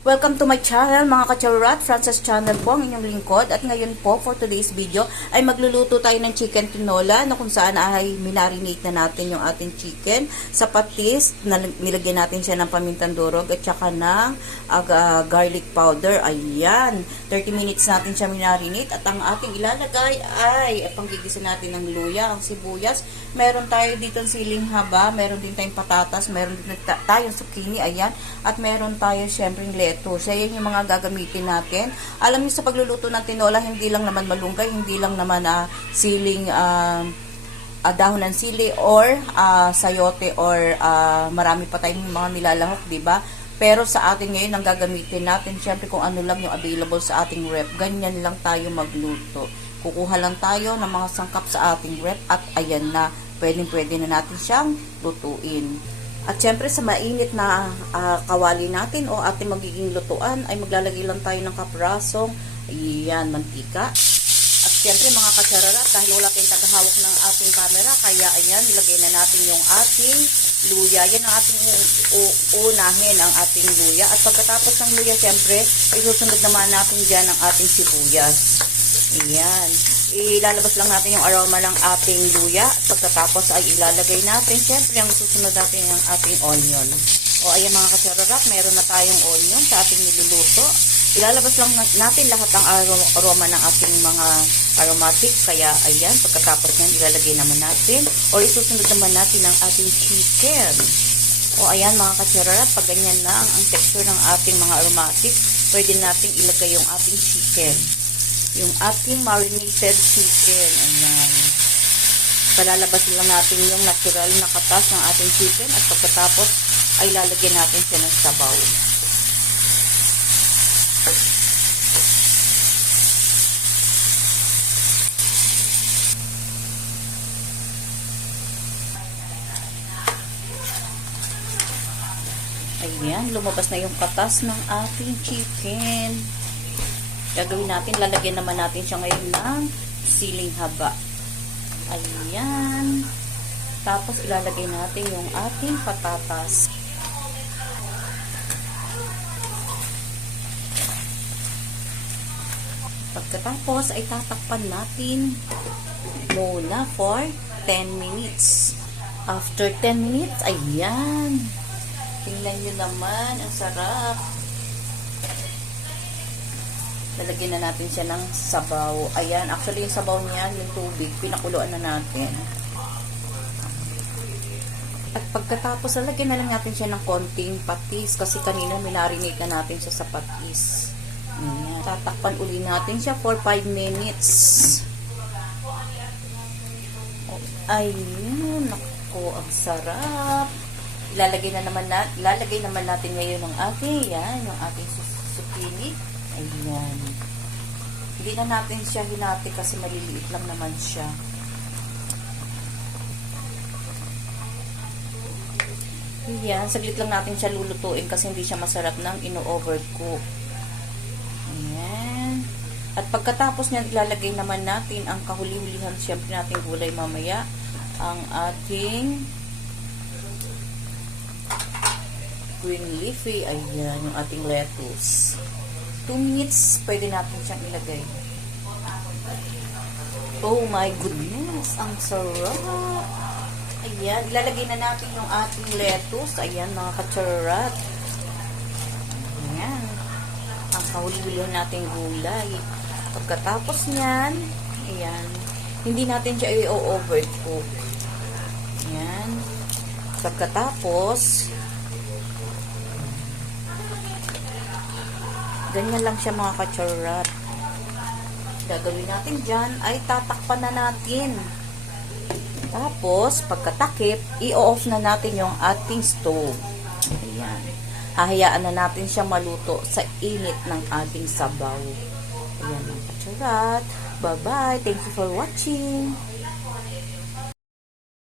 Welcome to my channel mga kacharat, Frances Channel po ang inyong lingkod at ngayon po for today's video ay magluluto tayo ng chicken tinola na kung saan ay minarinate na natin yung ating chicken sa patis, nilagyan natin siya ng pamintang durog at saka ng garlic powder. Ayan, 30 minutes natin siya minarinate at ang ating ilalagay ay panggigisa natin ng luya, ang sibuyas, meron tayo dito ng siling haba, meron din tayong patatas, meron din tayong zucchini, ayan, at meron tayo syempre lettuce. Ayan yung mga gagamitin natin. Alam niyo sa pagluluto ng tinola, hindi lang naman malunggay, hindi lang naman siling dahon ng sili or sayote or marami pa tayong mga nilalahok, di ba? Pero sa atin ngayon, ang gagamitin natin, syempre kung ano lang yung available sa ating rep, ganyan lang tayo magluto. Kukuha lang tayo ng mga sangkap sa ating rep at ayan na, pwede na natin siyang lutuin. At syempre sa mainit na kawali natin o ating magiging lutuan ay maglalagay lang tayo ng kaprasong ayan, mantika. At syempre mga katsararat, dahil wala tayong tagahawak ng ating camera, kaya ayan, nilagay na natin yung ating luya. Yan ang ating unahin, ang ating luya. At pagkatapos ng luya, syempre, isusunod naman natin dyan ang ating sibuyas. Ayan. Ilalabas lang natin yung aroma ng ating luya. Pagkatapos ay ilalagay natin, syempre, ang susunod natin yung ating onion. O ayan mga katsararat, meron na tayong onion sa ating niluluto. Ilalabas lang natin lahat ng aroma ng ating mga aromatic. Kaya ayan, pagkatapos yan, ilalagay naman natin or isusunod naman natin ang ating chicken. O ayan mga katsararat, pag ganyan na ang texture ng ating mga aromatic, pwede natin ilagay yung ating chicken. Yung ating marinated chicken. Ayan. Palalabas lang natin yung natural na katas ng ating chicken at pagkatapos ay lalagyan natin siya ng sabaw. Ayan, lumabas na yung katas ng ating chicken. Gagawin natin, lalagyan naman natin siya ngayon ng siling haba. Ayan. Tapos ilalagay natin yung ating patatas. Pagkatapos ay tatakpan natin muna for 10 minutes. After 10 minutes, ayan. Tingnan nyo naman, ang sarap. Lalagyan na natin siya ng sabaw. Ayan, actually yung sabaw niya, yung tubig, pinakuluan na natin. At pagkatapos, lalagyan na lang natin siya ng konting patis kasi kanina minarinate na natin siya sa patis. Ayan, tatakpan uli natin siya for 5 minutes. Ayun, naku, ang sarap. Ilalagay naman natin ngayon ng ating, yan, yung ating zucchini. Ayan. Hindi na natin siya hinati kasi maliliit lang naman siya. Ayan. Saglit lang natin siya lulutuin kasi hindi siya masarap nang ino-overcook. Ayan. At pagkatapos niyan, ilalagay naman natin ang kahuli-hulihan siyempre nating gulay mamaya. Ang ating green leafy. Ayan. Yung ating lettuce. 2 minutes, pwede natin siyang ilagay. Oh my goodness, ang sarap. Ayan, ilalagay na natin yung ating lettuce. Ayan, mga kacharat. Ayan, ang kahuli-hulihan nating gulay. Pagkatapos niyan, ayan, hindi natin siya i-overcook. Ayan, pagkatapos, ganyan lang siya mga kacharat. Gagawin natin dyan ay tatakpan na natin. Tapos, pagkatakip, i-off na natin yung ating stove. Ayan. Hahayaan na natin siya maluto sa init ng ating sabaw. Ayan mga kacharat. Bye-bye. Thank you for watching.